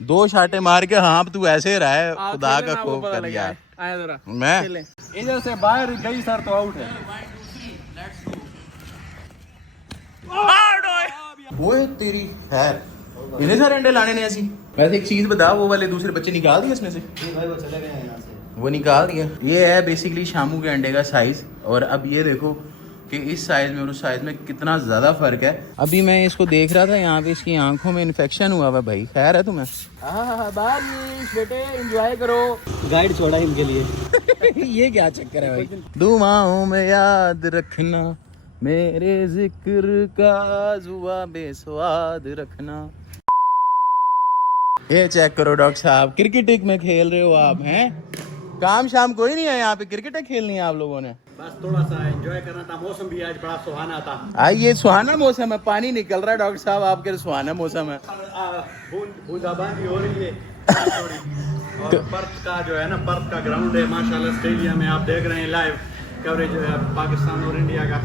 दो शाटे मार के हाँ तू ऐसे रहा है, खुदा का खौफ कर यार। मैं इधर से बाहर गई सर तो आउट है। ओए तेरी खैर, इन्हें सारे अंडे लाने ने ऐसी। वैसे एक चीज बता, वो वाले दूसरे बच्चे निकाल दिए इसमें से? भाई वो चले गए यहाँ से, वो निकाल दिया। ये है बेसिकली शामू के अंडे का साइज। और अब ये देखो कि इस साइज में और उस साइज में कितना ज्यादा फर्क है। अभी मैं इसको देख रहा था, यहाँ पे इसकी आंखों में इन्फेक्शन हुआ हुआ। भाई खैर है तुम्हें? बारिश बेटे एंजॉय करो। गाइड छोड़ा इनके लिए। ये क्या चक्कर है भाई? दुआओं में याद रखना, मेरे जिक्र का जुआ बेस्वाद रखना। ये चेक करो डॉक्टर साहब, क्रिकेट में खेल रहे हो आप हैं? काम शाम कोई नहीं है यहाँ पे, क्रिकेट खेलनी है आप लोगों ने? बस थोड़ा सा एंजॉय करना था, मौसम भी आज बड़ा सुहाना था। ये सुहाना मौसम है, पानी निकल रहा है डॉक्टर साहब आपके, सुहाना मौसम है। बूंदाबांदी हो रही है और पर्थ का जो है ना, पर्थ का ग्राउंड है माशाल्लाह स्टेडियम में। आप देख रहे हैं लाइव कवरेज जो है पाकिस्तान और इंडिया का।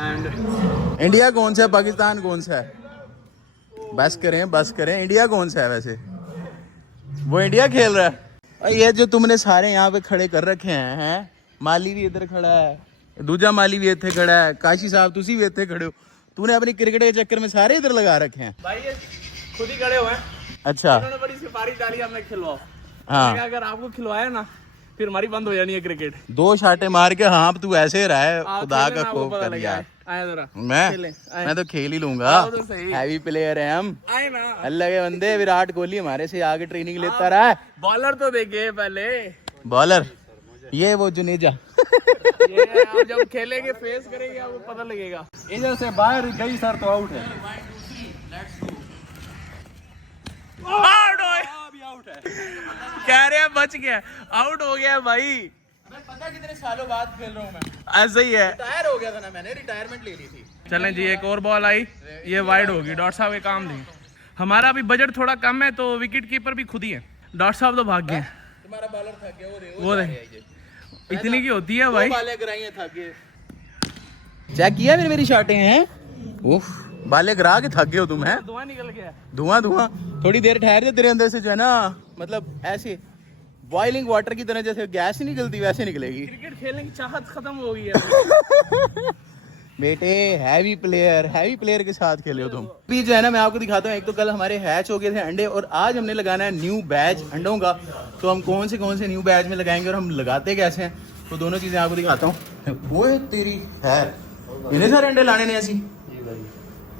एंड इंडिया कौन सा है, पाकिस्तान कौन सा है? बस करें, इंडिया कौन सा है वैसे? वो इंडिया खेल रहा है। और ये जो तुमने सारे यहाँ पे खड़े कर रखे हैं, माली भी इधर खड़ा है, दूजा माली भी इतने खड़ा है, काशी साहब तुसी भी इतने खड़े हो। तूने अपनी क्रिकेट के चक्कर में सारे इधर लगा रखे हैं। भाई ये खुद ही खड़े हुए हैं। अच्छा, उन्होंने बड़ी सिफारिश डाली हमने खिलवाओ। हाँ, अगर आपको खिलवाया ना फिर हमारी बंद हो जानी है क्रिकेट। दो शाटे मार के हाँ तू ऐसे रहा है, खुदा का खेलना, खौफ पता कर लगे। यार। आए जरा मैं तो खेल ही लूंगा, तो सही। हैवी प्लेयर है हम, आए ना। अल्लाह के बंदे। विराट कोहली हमारे से आगे ट्रेनिंग लेता रहा है। बॉलर तो देखे पहले। बॉलर ये वो जुनेजा। ये आप जब खेलेंगे फेस करेंगे आपको पता लगेगा। इधर से बाहर गई सर तो आउट है। आउट है, कह रहे हैं बच गया, आउट हो गया भाई। मैं पता कितने सालों बाद खेल रहा हूँ मैं। ऐसे ही है, रिटायर हो गया था ना मैंने, रिटायरमेंट ले ली थी। चलें जी, एक और बॉल आई, ये वाइड होगी। डॉक्टर साहब ये काम दें। हमारा अभी बजट थोड़ा कम है तो विकेट कीपर भी खुद ही है। डॉक्टर साहब तो भाग गए। तुम्हारा बॉलर थक गया, वो रहे इतनी की होती है भाई। बाले कराई थक गए। चेक किया मेरी शॉटें हैं? उफ, बाले करा के थक गए हो तुम हैं? धुआं निकल गया। धुआं। थोड़ी देर ठहर दे, तेरे अंदर से जो है ना, मतलब ऐसे बॉइलिंग वाटर की तरह जैसे गैस नहीं निकलती वैसे निकलेगी। क्रिकेट खेलने की चाहत खत्म हो गई है। बेटे हैवी प्लेयर के साथ खेले हो तुम भी। जो है ना मैं आपको दिखाता हूँ, एक तो कल हमारे हैच हो गए थे अंडे और आज हमने लगाना है न्यू बैच अंडों का। तो हम कौन से न्यू बैच में लगाएंगे और हम लगाते कैसे हैं, तो दोनों चीजें आपको दिखाता हूँ। वो तेरी खैर, इन्हें सारे अंडे लाने ने ऐसी।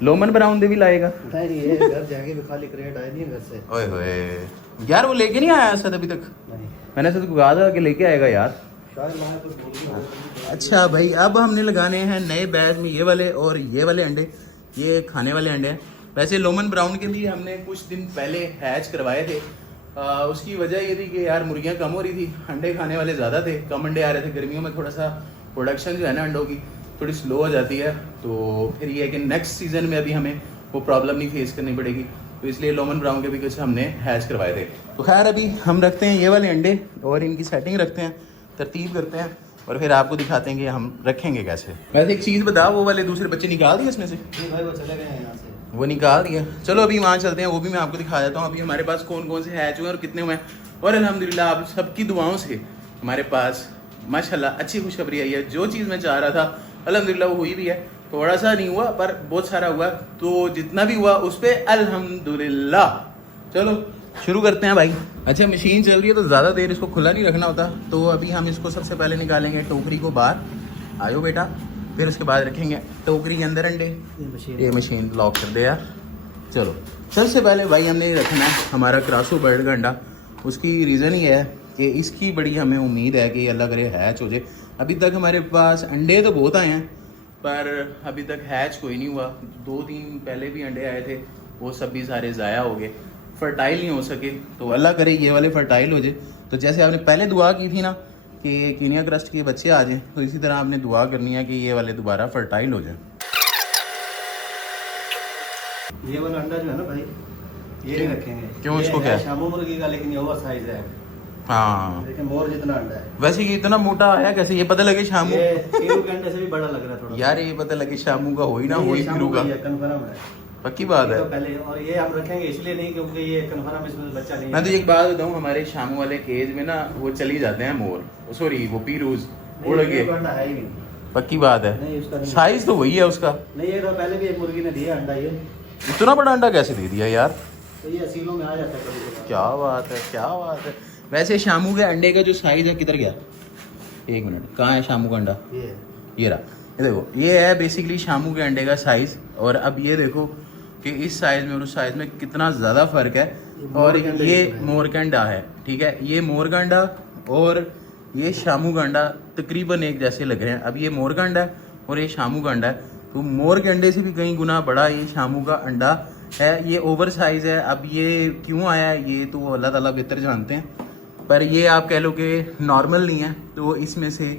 लोमन ब्राउन दे भी लाएगा घर जाके भी खाली क्रिकेट आए नहीं घर से। ओए होए यार, वो लेके नहीं आया सद अभी तक? मैंने सद को कहा था कि लेके आएगा यार। अच्छा भाई, अब हमने लगाने हैं नए बैच में ये वाले और ये वाले अंडे, ये खाने वाले अंडे हैं। वैसे लोमन ब्राउन के भी हमने कुछ दिन पहले हैच करवाए थे। उसकी वजह ये थी कि यार मुर्गियाँ कम हो रही थी, अंडे खाने वाले ज़्यादा थे, कम अंडे आ रहे थे। गर्मियों में थोड़ा सा प्रोडक्शन जो है ना अंडों की थोड़ी स्लो हो जाती है, तो फिर ये है कि नेक्स्ट सीज़न में अभी हमें वो प्रॉब्लम नहीं फेस करनी पड़ेगी, तो इसलिए लोमन ब्राउन के भी कुछ हमने हैच करवाए थे। तो खैर अभी हम रखते हैं ये वाले अंडे और इनकी सेटिंग रखते हैं, तरतीब करते हैं और फिर आपको दिखाते हैं कि हम रखेंगे कैसे। वैसे एक चीज़ बता, वो वाले दूसरे बच्चे निकाल दिए इसमें से? भाई वो चले गए यहाँ से। वो निकाल दिया। चलो अभी वहाँ चलते हैं, वो भी मैं आपको दिखा देता हूँ अभी हमारे पास कौन कौन से हैच हुए और कितने हुए हैं। और अल्हम्दुलिल्लाह आप सबकी दुआओं से हमारे पास माशाल्लाह अच्छी खुशखबरी आई है। जो चीज़ मैं चाह रहा था अल्हम्दुलिल्लाह वो हुई भी है। थोड़ा सा नहीं हुआ पर बहुत सारा हुआ, तो जितना भी हुआ उस पर अल्हम्दुलिल्लाह। चलो शुरू करते हैं भाई। अच्छा, मशीन चल रही है तो ज़्यादा देर इसको खुला नहीं रखना होता, तो अभी हम इसको सबसे पहले निकालेंगे टोकरी को बाहर। आयो बेटा, फिर उसके बाद रखेंगे टोकरी के अंदर अंडे। ये मशीन लॉक कर दे यार। चलो सबसे पहले भाई हमने रखना है हमारा क्रासो बर्ड का अंडा। उसकी रीज़न ये है कि इसकी बड़ी हमें उम्मीद है कि अल्लाह करे हैच हो जाए। अभी तक हमारे पास अंडे तो बहुत आए हैं पर अभी तक हैच कोई नहीं हुआ। 2 दिन पहले भी अंडे आए थे, वो सब भी सारे ज़ाया हो गए, फर्टाइल नहीं हो सके। तो अल्लाह करे ये वाले फर्टाइल हो जाए। तो जैसे आपने पहले दुआ की थी ना कि कीनिया क्रस्ट के बच्चे आ जाएं, तो इसी तरह आपने दुआ करनी है कि ये वाले दोबारा फर्टाइल हो जाएं। ये वाला अंडा जो है ना भाई, ये नहीं रखेंगे। क्यों, इसको क्या है? शामू मुर्गी का, लेकिन ये ओवर साइज है। हाँ, लेकिन मोर जितना अंडा है। वैसे ये इतना मोटा आया कैसे? ये पता लगे शामू, ये कीरू के अंडे से भी बड़ा लग रहा है थोड़ा। यार ये पता लगे शामू का हो ही ना हो ही शामू फिरू का। का कंफर्म है। पक्की बात है। तो पहले, और ये हम रखेंगे इसलिए नहीं क्योंकि ये कन्फर्म इसमें बच्चा नहीं मैं तो एक बात बताऊँ, हमारे शामू वाले केज में ना वो चली जाते हैं मोर, सॉरी वो पीरूज उड़ के। है ही नहीं। पक्की बात है, नहीं उसका नहीं। साइज तो वही है उसका। नहीं, ये तो पहले भी एक मुर्गी ने दिया अंडा, ये इतना बड़ा अंडा कैसे दे दिया यार? तो ये असीलों में आ जाता है कभी। क्या बात है, क्या बात है। वैसे शामू के अंडे का जो साइज है किधर गया? एक मिनट, कहाँ है शामू का अंडा? ये रहा, ये देखो, ये है बेसिकली शामू के अंडे का साइज। और अब ये देखो कि इस साइज में और उस साइज में कितना ज़्यादा फर्क है। और ये मोर का अंडा है, ठीक है, ये मोर का अंडा और ये शामू का अंडा तकरीबन एक जैसे लग रहे हैं। अब ये मोर का अंडा है और ये शामू का अंडा है, तो मोर के अंडे से भी कई गुना बड़ा ये शामू का अंडा है। ये ओवर साइज है। अब ये क्यों आया है ये तो अल्लाह ताला बेहतर जानते हैं, पर ये आप कह लो कि नॉर्मल नहीं है, तो इसमें से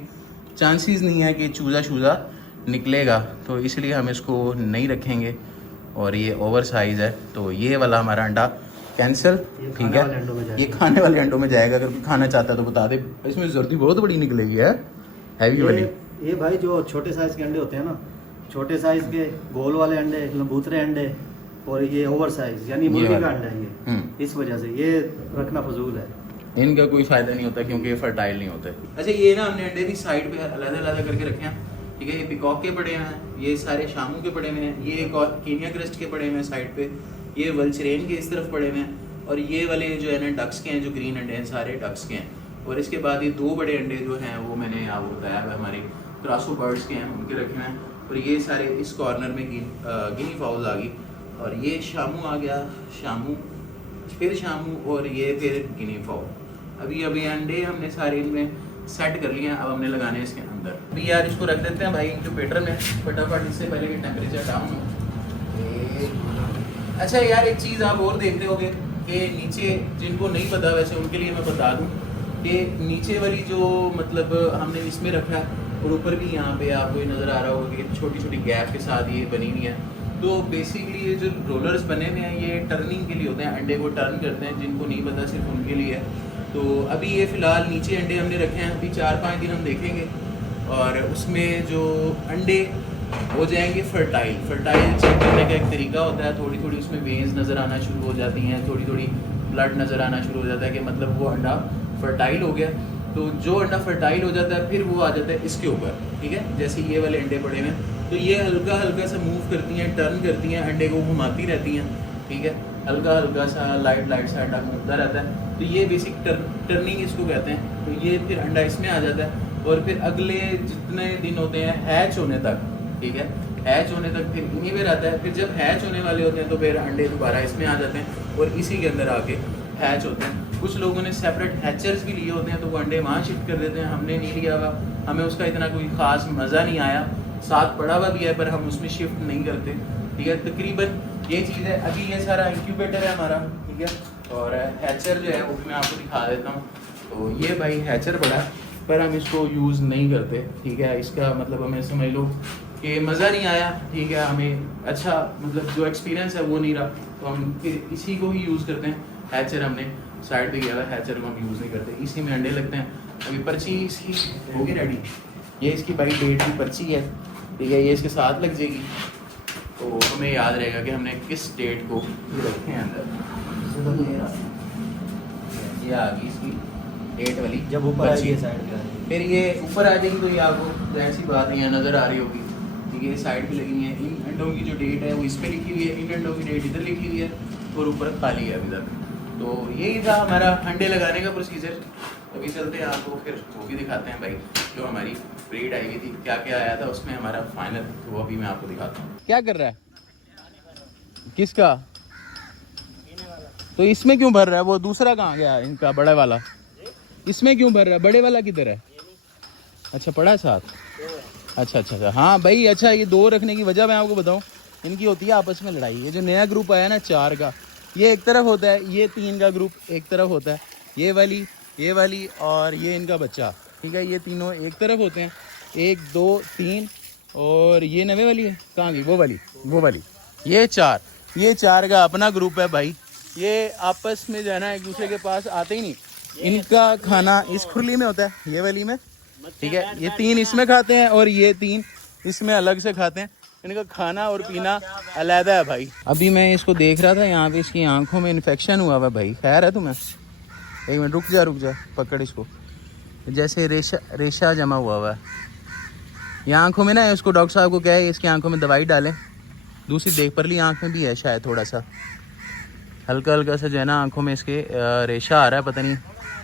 चांसेस नहीं है कि चूज़ा शूज़ा निकलेगा, तो इसलिए हम इसको नहीं रखेंगे। और ये ओवर साइज है, तो ये वाला हमारा अंडा कैंसिल, ठीक है। ये खाने वाले अंडों में जाएगा, अगर कोई खाना चाहता है तो बता दे। इसमें जरूरत बहुत बड़ी निकलेगी है, हैवी वाली। ये भाई जो छोटे साइज के अंडे होते हैं ना, छोटे साइज के गोल वाले अंडे, लंबूतरे अंडे, और ये ओवर साइज यानी मुर्गी का अंडा है ये, इस वजह से ये रखना फजूल है। इनका कोई फायदा नहीं होता क्योंकि ये फर्टाइल नहीं होते। अच्छा, ये ना हमने अंडे भी साइड पे अलग-अलग करके रखे हैं, ठीक है। ये पिकॉक के पड़े हैं, ये सारे शामू के पड़े हुए हैं, ये एक और कीनिया क्रस्ट के पड़े हुए हैं साइड पे, ये वल्चरेन के इस तरफ पड़े हुए हैं, और ये वाले जो है ना डक्स के हैं, जो ग्रीन अंडे हैं सारे डक्स के हैं। और इसके बाद ये दो बड़े अंडे जो हैं वो मैंने आपको बताया है हमारे क्रासो बर्ड्स के हैं, उनके रखे हुए हैं। और ये सारे इस कॉर्नर में गिनी फाउल आ गई, और ये शामू आ गया, शामू फिर शामू, और ये फिर गिनी फाउल। अभी अंडे हमने सारे इनमें सेट कर लिए हैं, अब हमने लगाने हैं इसके अंदर। अभी यार इसको रख देते हैं भाई इंक्यूबेटर में फटाफट, इससे पहले कि टेम्परेचर डाउन हो। अच्छा यार, एक चीज़ आप और देख रहे होगे कि नीचे, जिनको नहीं पता वैसे उनके लिए मैं बता दूं कि नीचे वाली जो मतलब हमने इसमें रखा है, और ऊपर भी यहाँ पे आपको ये नज़र आ रहा होगा कि छोटी छोटी गैप के साथ ये बनी हुई है। तो बेसिकली ये जो रोलर्स बने हुए हैं ये टर्निंग के लिए होते हैं, अंडे को टर्न करते हैं, जिनको नहीं पता सिर्फ उनके लिए है। तो अभी ये फ़िलहाल नीचे अंडे हमने रखे हैं, अभी 4-5 दिन हम देखेंगे, और उसमें जो अंडे हो जाएंगे फर्टाइल। फर्टाइल चेक करने का एक तरीका होता है, थोड़ी थोड़ी उसमें वेन्स नज़र आना शुरू हो जाती हैं, थोड़ी थोड़ी ब्लड नज़र आना शुरू हो जाता है कि मतलब वो अंडा फर्टाइल हो गया। तो जो अंडा फर्टाइल हो जाता है फिर वो आ जाता है इसके ऊपर, ठीक है। जैसे ये वाले अंडे पड़े हुए हैं, तो ये हल्का हल्का सा मूव करती हैं, टर्न करती हैं, अंडे को घुमाती रहती हैं, ठीक है। हल्का हल्का सा लाइट सा अंडा घूमता रहता है, तो ये बेसिक टर्निंग इसको कहते हैं। तो ये फिर अंडा इसमें आ जाता है, और फिर अगले जितने दिन होते हैं हैच होने तक, ठीक है, हैच होने तक फिर इन्हीं में रहता है। फिर जब हैच होने वाले होते हैं तो फिर अंडे दोबारा इसमें आ जाते हैं और इसी के अंदर आके हैच होते हैं। कुछ लोगों ने सेपरेट हैचर्स भी लिए होते हैं, तो वो अंडे वहाँ शिफ्ट कर देते हैं, हमने नहीं लिया हुआ, हमें उसका इतना कोई ख़ास मज़ा नहीं आया। साथ पड़ा हुआ भी है पर हम उसमें शिफ्ट नहीं करते, ठीक है। तकरीबन ये चीज़ है। अभी ये सारा इंक्यूबेटर है हमारा, ठीक है, और हैचर जो है वो भी मैं आपको दिखा देता हूँ। तो ये भाई हैचर बड़ा है पर हम इसको यूज़ नहीं करते, ठीक है। इसका मतलब हमें समझ लो कि मज़ा नहीं आया, ठीक है, हमें अच्छा मतलब जो एक्सपीरियंस है वो नहीं रहा, तो हम फिर इसी को ही यूज़ करते हैं। हैचर हमने साइड पे किया था, हैचर को हम यूज़ नहीं करते, इसी में अंडे लगते हैं। अभी पर्ची इसकी होगी रेडी, ये इसकी भाई डेट की पर्ची है, ठीक है, ये इसके साथ लग जाएगी, तो हमें याद रहेगा कि हमने किस डेट को रखे हैं अंदर। ये आ गई इसकी डेट वाली, जब ऊपर आएगी साइड पे, फिर ये ऊपर आ जाएगी तो ये आपको ऐसी बात है यहाँ नज़र आ रही होगी, ठीक है। साइड पे लगी है, इन अंडों की जो डेट है वो इस पर लिखी हुई है, इन अंडों की डेट इधर लिखी हुई है, और ऊपर खाली है अभी तक। तो यही था हमारा अंडे लगाने का प्रोसीजर। अभी चलते हैं आपको फिर वो भी दिखाते हैं भाई, जो हमारी ब्रीड आई हुई थी क्या क्या आया था उसमें हमारा फाइनल, तो अभी मैं आपको दिखाता हूँ। क्या कर रहा है, किसका? तो इसमें क्यों भर रहा है? वो दूसरा कहाँ गया इनका बड़ा वाला, इसमें क्यों भर रहा है? बड़े वाला किधर है? अच्छा पड़ा साथ, अच्छा हाँ भाई। अच्छा, ये दो रखने की वजह मैं आपको बताऊँ, इनकी होती है आपस में लड़ाई। ये जो नया ग्रुप आया ना 4 का, ये एक तरफ होता है, ये 3 का ग्रुप एक तरफ होता है, ये वाली और ये इनका बच्चा, ठीक है, ये तीनों एक तरफ होते हैं, 1 2 3, और ये नवे वाली है, कहाँ गई वो वाली, ये 4 का अपना ग्रुप है भाई। ये आपस में जो है ना एक दूसरे के पास आते ही नहीं, इनका खाना इस खुरली में होता है, ये वाली में, ठीक है। ये 3 इसमें खाते हैं और ये 3 इसमें अलग से खाते हैं। इनका खाना और पीना अलहदा है भाई। अभी मैं इसको देख रहा था, यहाँ पे इसकी आंखों में इन्फेक्शन हुआ हुआ है भाई। खैर है तुम्हें? एक मिनट रुक जा, पकड़ इसको। जैसे रेशा जमा हुआ हुआ है ये आंखों में ना। उसको डॉक्टर साहब को क्या है, इसकी आंखों में दवाई डालें। दूसरी देख परली आंख में भी है शायद, थोड़ा सा हल्का हल्का सा जो है ना आंखों में इसके रेशा आ रहा है, पता नहीं।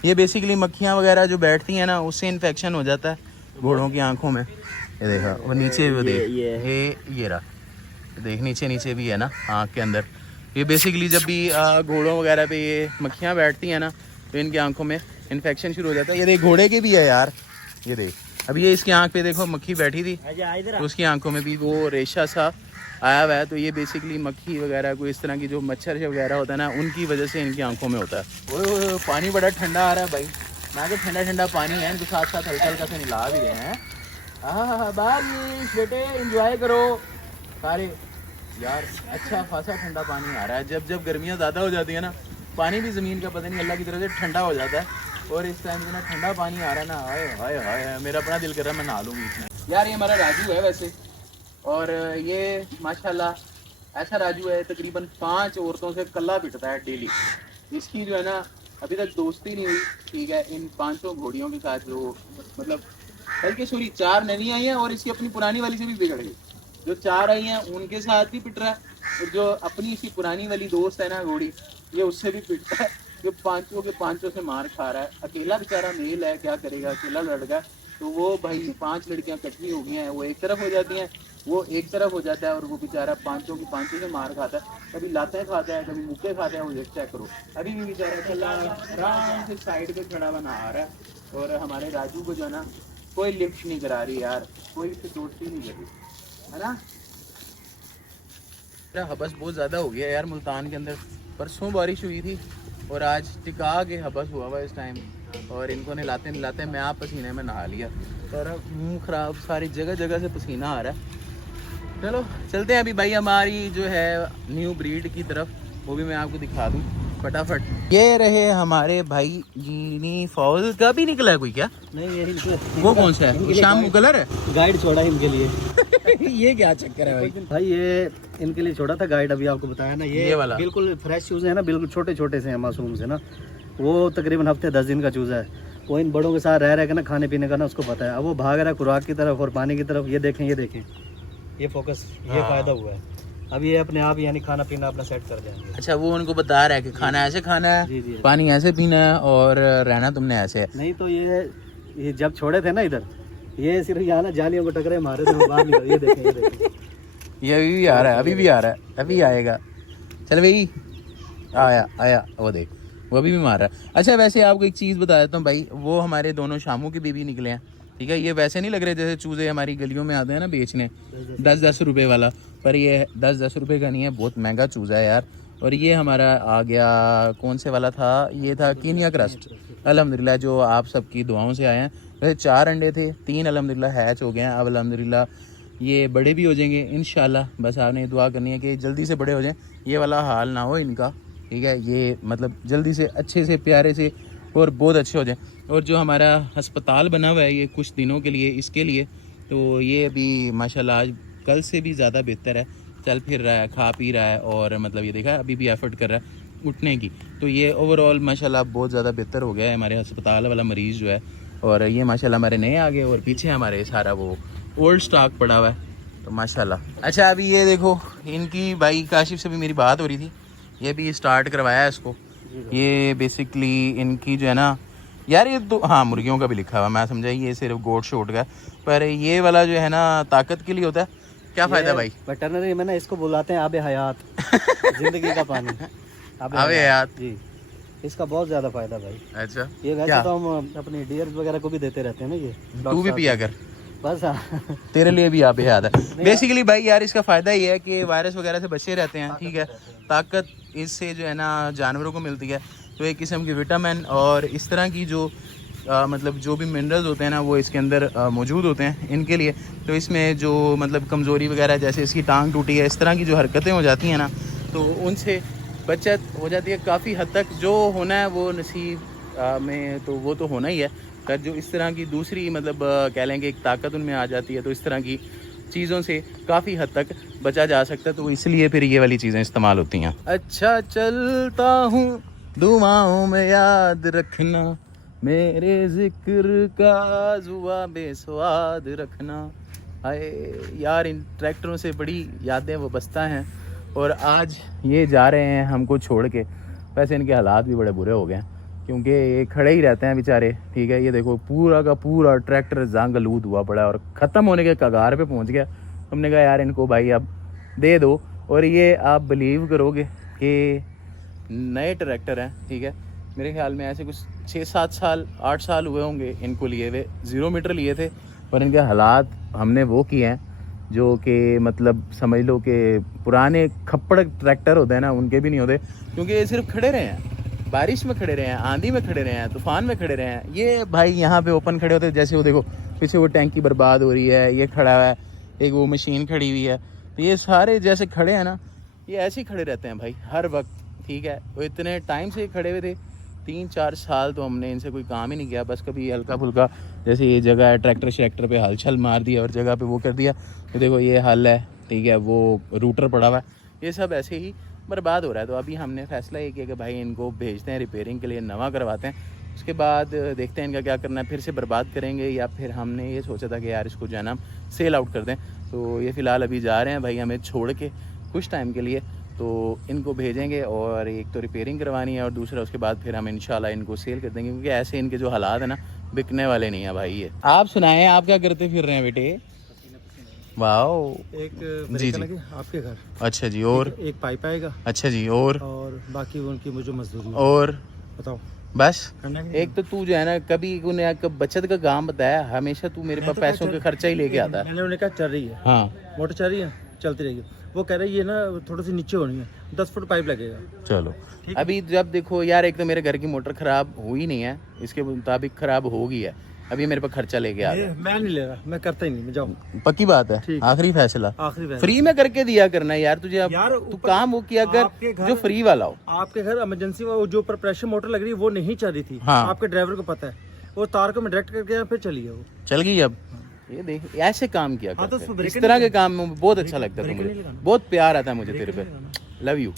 ये बेसिकली मक्खियाँ वगैरह जो बैठती हैं ना, उससे इन्फेक्शन हो जाता है घोड़ों की आंखों में। ये देखा, और नीचे भी देख, ये रहा, देख नीचे भी है ना आँख के अंदर। ये बेसिकली जब भी घोड़ों वगैरह पे ये मक्खियाँ बैठती हैं ना, तो इनकी आंखों में इन्फेक्शन शुरू हो जाता है। ये देख घोड़े के भी है यार, ये देख। अब ये इसकी आंख पे देखो मक्खी बैठी थी, तो उसकी आंखों में भी वो रेशा सा आया हुआ है। तो ये बेसिकली मक्खी वगैरह कोई इस तरह की जो मच्छर वगैरह होता है ना, उनकी वजह से इनकी आंखों में होता है। वो पानी बड़ा ठंडा आ रहा है भाई, ना कि ठंडा पानी है। इनको साथ साथ हल्का हल्का से नला भी रहे हैं। हाँ बारिश बेटे एंजॉय करो सारे यार। अच्छा खासा ठंडा पानी आ रहा है। जब गर्मियाँ ज़्यादा हो जाती है ना, पानी भी ज़मीन का पता नहीं अल्लाह की तरफ से ठंडा हो जाता है। और इस टाइम से ना ठंडा पानी आ रहा है ना, हाय हाय हाय, मेरा अपना दिल कर रहा है मैं नहा लूँगी इसमें। यार ये हमारा राजू है वैसे, और ये माशाल्लाह ऐसा राजू है तकरीबन 5 औरतों से कल्ला पिटता है डेली। इसकी जो है ना अभी तक दोस्ती नहीं हुई, ठीक है, इन 5 घोड़ियों के साथ। जो मतलब बल्कि सॉरी 4 नई आई हैं, और इसकी अपनी पुरानी वाली से भी बिगड़ गई। जो 4 आई हैं उनके साथ भी पिट रहा है, और जो अपनी इसकी पुरानी वाली दोस्त है ना घोड़ी, ये उससे भी पिटता है। जो 5 के 5 से मार खा रहा है। अकेला बेचारा मेल है, क्या करेगा, अकेला लड़का। तो वो भाई 5 लड़कियां इकट्ठी हो गई हैं, वो एक तरफ हो जाती हैं, वो एक तरफ हो जाता है, और वो बेचारा 5 के 5 से मार खाता है। कभी लातें खाता है, कभी मुक्के खाता है। वो चेक करो, अभी भी बेचारा आराम से साइड पे खड़ा बना आ रहा है। और हमारे राजू को जो है ना कोई लिफ्ट नहीं करा रही यार, कोई इससे दोस्ती नहीं कर रही है ना। मेरा हबस बहुत ज़्यादा हो गया यार मुल्तान के अंदर। परसों बारिश हुई थी और आज टिका के हबस हुआ इस टाइम। और इनको नहलाते मैं आप पसीने में नहा लिया, और मुँह ख़राब, सारी जगह से पसीना आ रहा है। चलो चलते हैं अभी भाई हमारी जो है न्यू ब्रीड की तरफ, वो भी मैं आपको दिखा दूँ फटाफट। ये रहे हमारे भाई जीनी फॉल का भी निकला है कोई क्या? नहीं यही निकला। वो कौन सा है? शाम को कलर है, गाइड छोड़ा इनके लिए। ये क्या चक्कर है भाई? भाई ये इनके लिए छोड़ा था गाइड, अभी आपको बताया ना। ये वाला बिल्कुल फ्रेश चूजे है ना, बिल्कुल छोटे से हैं, मासूम से ना। वो तकरीबन हफ्ते 10 दिन का चूजा है। वो इन बड़ों के साथ रह के ना खाने पीने का ना उसको पता है। अब वो भाग रहा है खुराक की तरफ और पानी की तरफ। ये देखें ये फोकस, ये फायदा हुआ है। अब ये अपने आप यानी खाना पीना अपना सेट कर जाएंगे। अच्छा, वो उनको बता रहा है कि खाना ऐसे खाना है, जी, पानी ऐसे पीना है, और रहना तुमने ऐसे है। नहीं तो ये जब छोड़े थे ना इधर, ये सिर्फ यहाँ ना जालियों को टकरे मारे थे, बाहर निकल। ये देखें ये अभी भी आ रहा है, अभी भी आ रहा है, अभी आएगा। चल भाई, आया वो देख, वो अभी भी मार रहा है। अच्छा वैसे आपको एक चीज़ बता देता हूँ भाई, वो हमारे दोनों शामों के बीबी निकले हैं, ठीक है। ये वैसे नहीं लग रहे जैसे चूजे हमारी गलियों में आते हैं ना बेचने 10-10 रुपये वाला, पर ये 10-10 रुपये का नहीं है, बहुत महंगा चूज़ा है यार। और ये हमारा आ गया, कौन से वाला था? ये था कीनिया क्रस्ट, अल्हम्दुलिल्लाह, जो आप सबकी दुआओं से आए हैं। वैसे 4 अंडे थे, 3 अल्हम्दुलिल्लाह हैच हो गए हैं। अब अल्हम्दुलिल्लाह ये बड़े भी हो जाएंगे इंशाल्लाह। बस आपने दुआ करनी है कि जल्दी से बड़े हो जाएं, ये वाला हाल ना हो इनका, ठीक है। ये मतलब जल्दी से अच्छे से प्यारे से और बहुत अच्छे हो जाएं। और जो हमारा अस्पताल बना हुआ है ये कुछ दिनों के लिए, इसके लिए, तो ये अभी माशाल्लाह आज कल से भी ज़्यादा बेहतर है, चल फिर रहा है, खा पी रहा है, और मतलब ये देखा अभी भी एफर्ट कर रहा है उठने की। तो ये ओवरऑल माशाल्लाह बहुत ज़्यादा बेहतर हो गया है हमारे अस्पताल वाला मरीज़ जो है। और ये माशाल्लाह हमारे नए आ गए, और पीछे हमारे सारा वो ओल्ड स्टॉक पड़ा हुआ है, तो माशाल्लाह। अच्छा अभी ये देखो, इनकी भाई काशिफ से भी मेरी बात हो रही थी, ये भी स्टार्ट करवाया है इसको। ये बेसिकली इनकी जो है ना यार, ये तो हाँ मुर्गियों का भी लिखा हुआ, मैं समझा ये सिर्फ गोट शोट का, पर ये वाला जो है ना ताकत के लिए होता है। क्या फ़ायदा भाई? वेटरनरी में ना इसको बुलाते हैं आबे हयात, जिंदगी का पानी, आबे हयात जी। इसका बहुत ज़्यादा फ़ायदा भाई। अच्छा, ये वैसे तो हम अपनी डियर्स वगैरह को भी देते रहते हैं ना, ये तू भी पिया कर बस। हाँ तेरे लिए भी आबे हयात है बेसिकली भाई। यार इसका फ़ायदा ये है कि वायरस वगैरह से बचे रहते हैं, ठीक है। ताकत इससे जो है ना जानवरों को मिलती है, तो एक किस्म की विटामिन और इस तरह की जो मतलब जो भी मिनरल्स होते हैं ना, वो इसके अंदर मौजूद होते हैं इनके लिए। तो इसमें जो मतलब कमज़ोरी वगैरह, जैसे इसकी टांग टूटी है, इस तरह की जो हरकतें हो जाती हैं ना, तो उनसे बचत हो जाती है काफ़ी हद तक। जो होना है वो नसीब में, तो वो तो होना ही है, पर जो इस तरह की दूसरी मतलब कह लेंगे एक ताकत उनमें आ जाती है, तो इस तरह की चीज़ों से काफ़ी हद तक बचा जा सकता है, तो इसलिए फिर ये वाली चीज़ें इस्तेमाल होती हैं। अच्छा चलता हूँ दुआओं में याद रखना, मेरे जिक्र का जुआ बेस्वाद रखना। हाय यार, इन ट्रैक्टरों से बड़ी यादें वो बसता हैं। और आज ये जा रहे हैं हमको छोड़ के। वैसे इनके हालात भी बड़े बुरे हो गए हैं क्योंकि ये खड़े ही रहते हैं बेचारे, ठीक है। ये देखो पूरा का पूरा ट्रैक्टर जांगलूद हुआ पड़ा है और ख़त्म होने के कगार पे पहुंच गया। हमने कहा यार इनको भाई अब दे दो। और ये आप बिलीव करोगे कि नए ट्रैक्टर हैं, ठीक है। मेरे ख्याल में ऐसे कुछ 6-7 साल 8 साल हुए होंगे इनको लिए हुए। 0 मीटर लिए थे, पर इनके हालात हमने वो किए हैं जो कि मतलब समझ लो कि पुराने खप्पड़ ट्रैक्टर होते हैं ना, उनके भी नहीं होते। क्योंकि ये सिर्फ खड़े रहे हैं, बारिश में खड़े रहे हैं, आंधी में खड़े रहे हैं, तूफान में खड़े रहे हैं। ये भाई यहाँ पे ओपन खड़े होते हैं, जैसे वो देखो पीछे वो टैंकी बर्बाद हो रही है, ये खड़ा हुआ है, एक वो मशीन खड़ी हुई है। तो ये सारे जैसे खड़े हैं ना, ये ऐसे ही खड़े रहते हैं भाई हर वक्त, ठीक है। वो इतने टाइम से खड़े हुए थे, 3-4 साल तो हमने इनसे कोई काम ही नहीं किया। बस कभी हल्का फुल्का जैसे ये जगह है ट्रैक्टर श्रैक्टर पे हल छल मार दिया और जगह पे वो कर दिया। तो देखो ये हल है, ठीक है, वो रूटर पड़ा हुआ है, ये सब ऐसे ही बर्बाद हो रहा है। तो अभी हमने फैसला ये किया कि भाई इनको भेजते हैं रिपेयरिंग के लिए, नवा करवाते हैं। उसके बाद देखते हैं इनका क्या करना है, फिर से बर्बाद करेंगे या फिर हमने ये सोचा था कि यार इसको जो है ना सेल आउट कर दें। तो ये फ़िलहाल अभी जा रहे हैं भाई हमें छोड़ के कुछ टाइम के लिए, तो इनको भेजेंगे और एक तो रिपेयरिंग करवानी है और दूसरा उसके बाद फिर हम इंशाल्लाह इनको सेल कर देंगे, क्योंकि ऐसे इनके जो हालात है ना बिकने वाले नहीं है भाई ये। आप सुनाएं, आप क्या करते फिर रहे हैं बेटे? वाह, एक जी ब्रेक जी, लगे आपके घर, अच्छा जी, और एक पाइप आएगा, अच्छा जी, और बाकी उनकी मुझे मजदूरी। और बताओ बस करना है। एक तो तू जो है ना कभी उन्हें बचत का काम बताया, हमेशा तू मेरे पास पैसों का खर्चा ही लेके आता है। मैंने उन्हें कहा चल रही है, हाँ मोटर चल रही है, चलती रहेगी। वो कह रही है ना थोड़ी सी नीचे होनी है, 10 फुट पाइप लगेगा। चलो अभी जब देखो यार, एक तो मेरे घर की मोटर खराब हुई नहीं है, इसके मुताबिक खराब होगी है, अभी मेरे पास खर्चा लेके आ गया। मैं नहीं ले रहा, मैं करता ही नहीं, मैं जाऊँ। पक्की बात है, ठीक। आखिरी फैसला आखिरी फैसला। फ्री में करके दिया करना यार तुझे। अब यार, तू ऊपर काम वो किया आपके कर घर- जो फ्री वाला हो। आपके घर इमरजेंसी जो ऊपर प्रेशर मोटर लग रही है वो नहीं चल रही थी। हाँ। आपके ड्राइवर को पता है, वो तार को मैं डायरेक्ट करके आया, फिर चली है वो। चल गई अब। ये देख ऐसे काम किया हाँ, तो करते उसमें हैं। ब्रेक इस तरह के काम में बहुत अच्छा लगता है ब्रेक मुझे, नहीं लगाना। बहुत प्यार आता है मुझे तेरे पे। Love you.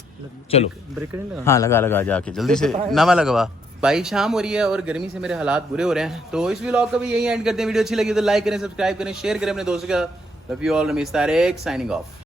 चलो ब्रेक नहीं लगा। हाँ लगा जाके जल्दी से नवा लगवा। भाई शाम हो रही है और गर्मी से मेरे हालात बुरे हो रहे हैं, तो इस व्लॉग को भी यही एंड करते हैं। वीडियो अच्छी लगी तो लाइक करें, सब्सक्राइब करें, शेयर करें अपने दोस्तों के साथ। Love you all, Ramiz Tariq signing of.